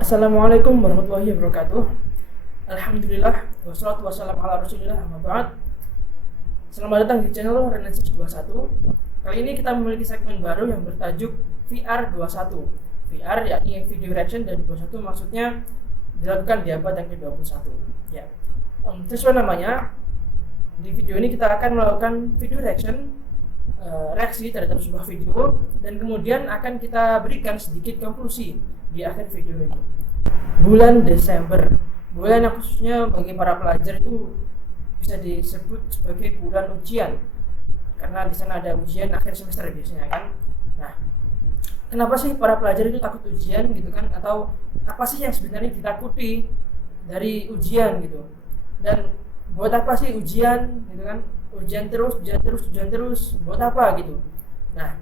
Assalamualaikum warahmatullahi wabarakatuh. Alhamdulillah wassalatu wassalamu ala Rasulillah amma ba'd. Selamat datang di channel Renaissance 21. Kali ini kita memiliki segmen baru yang bertajuk VR 21. VR yakni video reaction, dan 21 maksudnya dilakukan di abad yang ke-21. Ya. Sesuai namanya, di video ini kita akan melakukan video reaction, reaksi terhadap sebuah video, dan kemudian akan kita berikan sedikit konklusi di akhir video ini. Bulan Desember, bulan yang khususnya bagi para pelajar itu bisa disebut sebagai bulan ujian, karena di sana ada ujian akhir semester biasanya kan. Nah, kenapa sih para pelajar itu takut ujian gitu kan? Atau apa sih yang sebenarnya ditakuti dari ujian gitu? Dan buat apa sih ujian gitu kan? Ujian terus, buat apa gitu? Nah,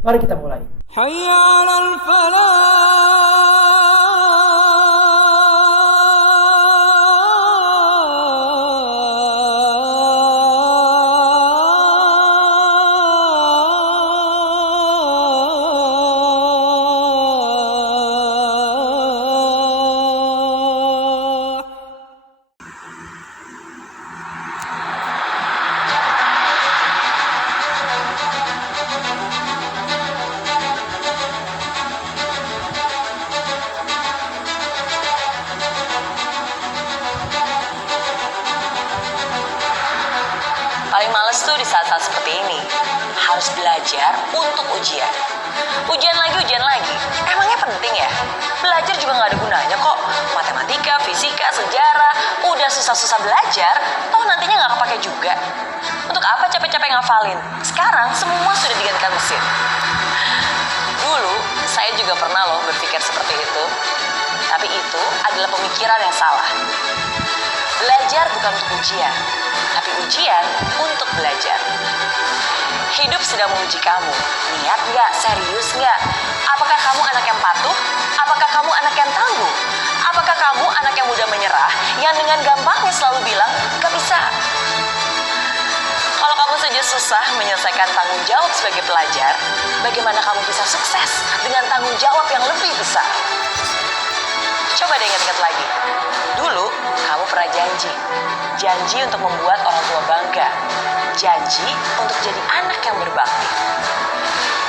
mari kita mulai. Hayya 'alal falah. Paling males tuh di saat-saat seperti ini. Harus belajar untuk ujian. Ujian lagi. Emangnya penting ya? Belajar juga gak ada gunanya kok. Matematika, fisika, sejarah, udah susah-susah belajar, toh nantinya gak kepake juga. Untuk apa capek-capek ngafalin? Sekarang semua sudah digantikan mesin. Dulu, saya juga pernah loh berpikir seperti itu. Tapi itu adalah pemikiran yang salah. Belajar bukan untuk ujian, tapi ujian untuk belajar. Hidup sedang menguji kamu. Niat nggak? Serius nggak? Apakah kamu anak yang patuh? Apakah kamu anak yang tangguh? Apakah kamu anak yang mudah menyerah, yang dengan gampangnya selalu bilang, gak bisa? Kalau kamu saja susah menyelesaikan tanggung jawab sebagai pelajar, bagaimana kamu bisa sukses dengan tanggung jawab yang lebih besar? Coba deh ingat-ingat lagi. Dulu, kamu pernah janji untuk membuat orang tua bangga, janji untuk jadi anak yang berbakti.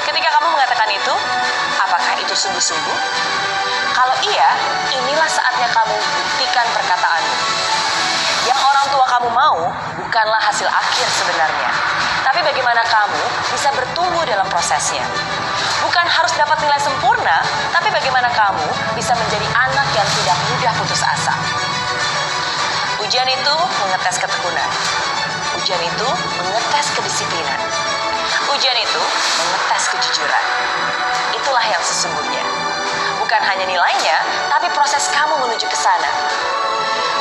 Ketika kamu mengatakan itu, apakah itu sungguh-sungguh? Kalau iya, inilah saatnya kamu buktikan perkataanmu. Yang orang tua kamu mau bukanlah hasil akhir sebenarnya, tapi bagaimana kamu bisa bertumbuh dalam prosesnya. Bukan harus dapat nilai sempurna, tapi bagaimana kamu bisa menjadi anak yang tidak mudah putus asa. Ujian itu mengetes ketekunan. Ujian itu mengetes kedisiplinan. Ujian itu mengetes kejujuran. Itulah yang sesungguhnya. Bukan hanya nilainya, tapi proses kamu menuju ke sana.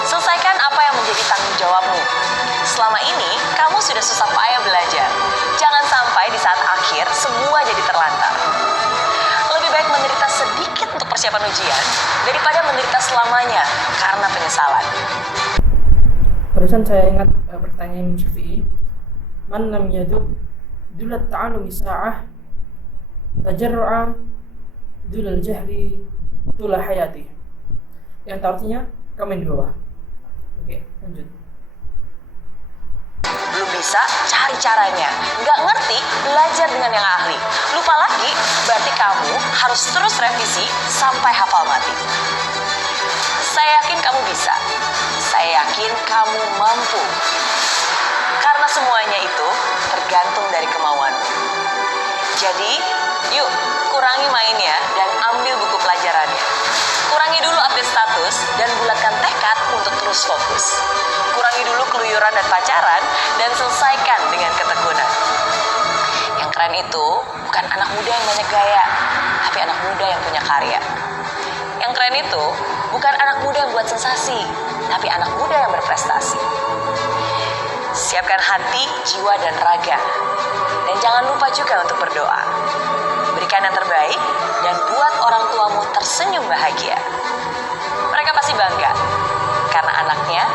Selesaikan apa yang menjadi tanggung jawabmu. Selama ini, kamu sudah susah payah belajar. Jangan sampai di saat akhir, semua jadi terlantar. Lebih baik menderita sedikit untuk persiapan ujian, daripada menderita selamanya karena penyesalan. Barusan saya ingat pertanyaan Syafi'i, man lam yaduk dulat ta'alumi sa'ah tajarru'a dulal jahli tula hayati, yang artinya komen di bawah. Oke, lanjut. Belum bisa, cari caranya. Nggak ngerti, belajar dengan yang ahli. Lupa lagi, berarti kamu harus terus revisi sampai hafal mati. Saya yakin kamu bisa. Saya yakin kamu mampu. Karena semuanya itu tergantung dari kemauanmu. Jadi, yuk kurangi mainnya dan ambil buku pelajarannya. Kurangi dulu update status dan bulatkan tekad untuk terus fokus. Kurangi dulu keluyuran dan pacaran dan selesaikan dengan ketekunan. Yang keren itu bukan anak muda yang banyak gaya, tapi anak muda yang punya karya. Yang keren itu bukan anak muda yang buat sensasi, tapi anak muda yang berprestasi. Siapkan hati, jiwa, dan raga. Dan jangan lupa juga untuk berdoa. Berikan yang terbaik dan buat orang tuamu tersenyum bahagia. Mereka pasti bangga karena anaknya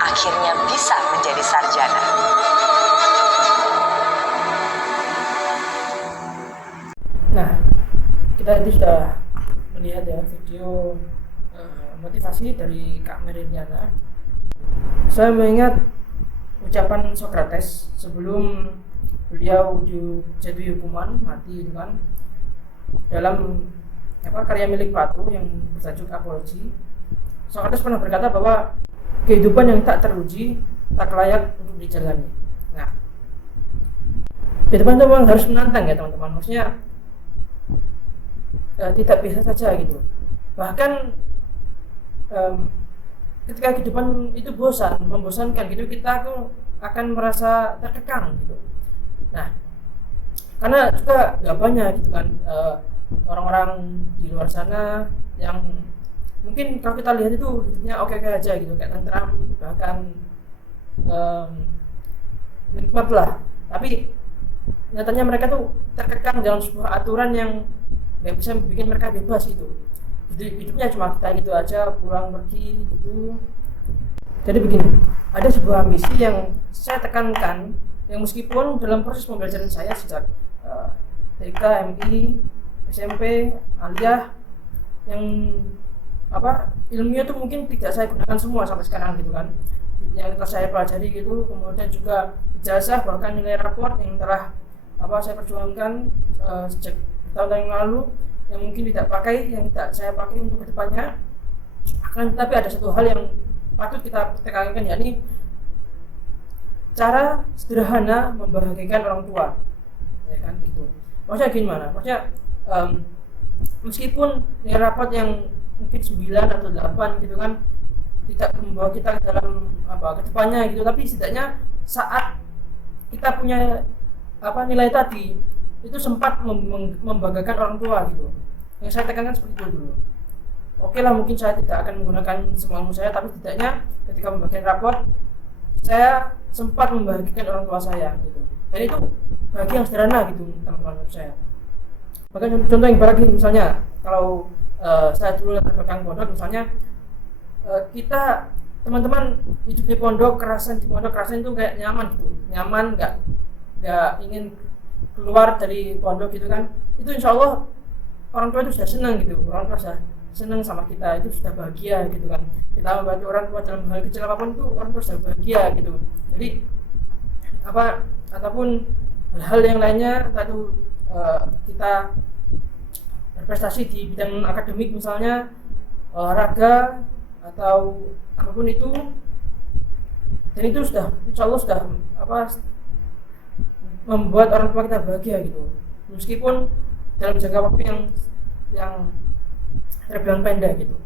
akhirnya bisa menjadi sarjana. Nah, kita itu sudah melihat ya video motivasi dari Kak Meridiana, saya mengingat ucapan Socrates sebelum beliau dijatuhi hukuman mati itu kan, dalam karya milik Plato yang bertajuk Apologi. Socrates pernah berkata bahwa kehidupan yang tak teruji tak layak untuk dijalani. Nah, kehidupan itu memang harus menantang ya teman-teman. Maksudnya tidak biasa saja gitu. Bahkan ketika kehidupan itu membosankan gitu, kita akan merasa terkekang gitu. Nah, karena juga nggak banyak gitu kan orang-orang di luar sana yang mungkin kalau kita lihat itu hidupnya oke-oke aja gitu, kayak tentram, bahkan nikmat lah. Tapi nyatanya mereka tuh terkekang dalam sebuah aturan yang nggak bisa bikin mereka bebas gitu. Jadi hidupnya cuma kita gitu aja, pulang pergi gitu. Jadi begini, ada sebuah misi yang saya tekankan, yang meskipun dalam proses pembelajaran saya sejak TK, MI, SMP, aliyah, yang ilmunya tuh mungkin tidak saya gunakan semua sampai sekarang gitu kan, yang telah saya pelajari gitu. Kemudian juga ijazah, bahkan nilai raport yang telah saya perjuangkan sejak tahun-tahun yang lalu, yang mungkin tidak saya pakai untuk kedepannya. Tapi ada satu hal yang patut kita tekankan, yakni cara sederhana membahagiakan orang tua, ya kan gitu. Maksudnya gimana? Maksudnya meskipun nilai raport yang mungkin 9 atau 8 gitu kan tidak membawa kita ke dalam kedepannya gitu, tapi setidaknya saat kita punya nilai tadi itu sempat membanggakan orang tua gitu. Yang saya tekankan seperti itu dulu. Oke lah, mungkin saya tidak akan menggunakan semua ilmu saya, tapi setidaknya ketika membagikan raport saya sempat membahagiakan orang tua saya gitu. Dan itu bagi yang sederhana gitu teman-teman saya. Bahkan contoh yang berat misalnya, kalau saya dulu berpegang pondok misalnya, kita teman-teman hidup di pondok kerasan itu kayak nyaman gitu, nggak ingin keluar dari pondok gitu kan. Itu insya Allah orang tua itu sudah senang gitu, orang tua sudah senang sama kita, itu sudah bahagia gitu kan. Kita membantu orang tua dalam hal kecil apapun itu orang tua sudah bahagia gitu. Jadi ataupun hal-hal yang lainnya, entah itu kita berprestasi di bidang akademik misalnya, olahraga atau apapun itu, dan itu sudah insya Allah sudah membuat orang tua kita bahagia gitu, meskipun dalam jangka waktu yang terbilang pendek gitu.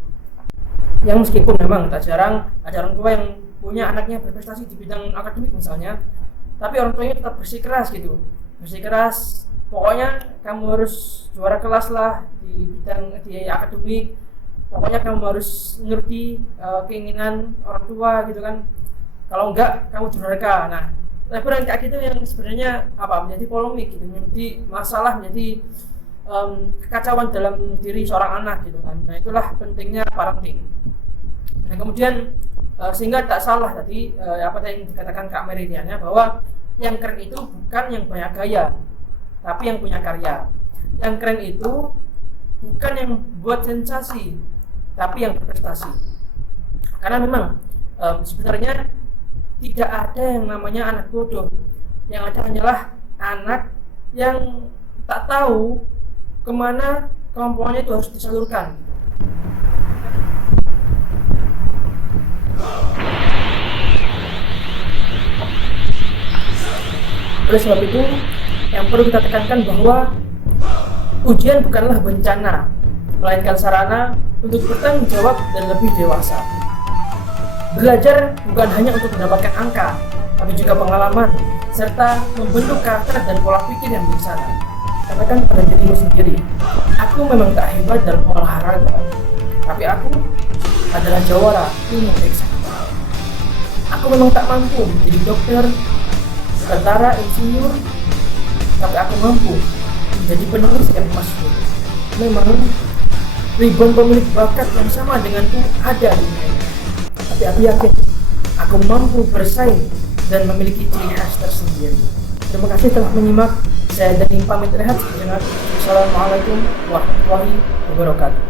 Yang meskipun memang tak jarang ada orang tua yang punya anaknya berprestasi di bidang akademik misalnya, tapi orang tuanya tetap bersikeras gitu, pokoknya kamu harus juara kelas lah di bidang akademik, pokoknya kamu harus ngerti keinginan orang tua gitu kan, kalau enggak kamu durhaka. Nah, laporan kayak gitu yang sebenarnya menjadi polemik gitu, menjadi masalah, menjadi kekacauan dalam diri seorang anak gitu kan. Nah, itulah pentingnya parenting. Nah, kemudian sehingga tak salah tadi yang dikatakan Kak Meridiana, bahwa yang keren itu bukan yang banyak gaya, tapi yang punya karya. Yang keren itu bukan yang buat sensasi, tapi yang berprestasi. Karena memang sebenarnya tidak ada yang namanya anak bodoh. Yang ada hanyalah anak yang tak tahu kemana kemampuannya itu harus disalurkan. Oleh sebab itu, yang perlu kita tekankan bahwa ujian bukanlah bencana, melainkan sarana untuk bertanggung jawab dan lebih dewasa. Belajar bukan hanya untuk mendapatkan angka, tapi juga pengalaman, serta membentuk karakter dan pola pikir yang bijaksana. Katakan pada dirimu sendiri, aku memang tak hebat dalam olahraga, tapi aku adalah jawara ilmu eksakta. Aku memang tak mampu menjadi dokter, tentara, insinyur, tapi aku mampu menjadi penulis yang masyhur. Memang ribuan pemilik bakat yang sama denganku ada di dunia ini, tapi aku yakin aku mampu bersaing dan memiliki ciri khas tersendiri. Terima kasih telah menyimak. Saya Dani pamit rehat sejenak. Assalamualaikum warahmatullahi wabarakatuh.